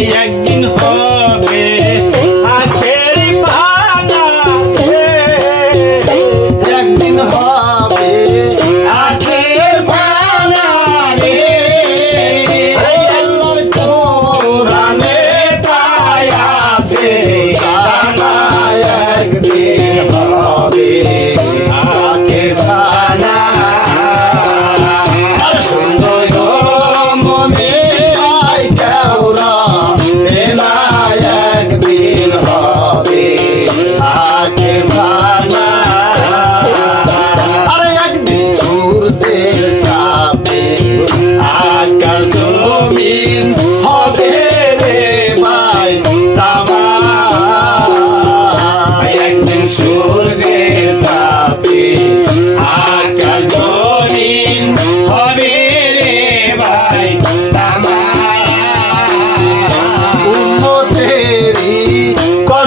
yeah.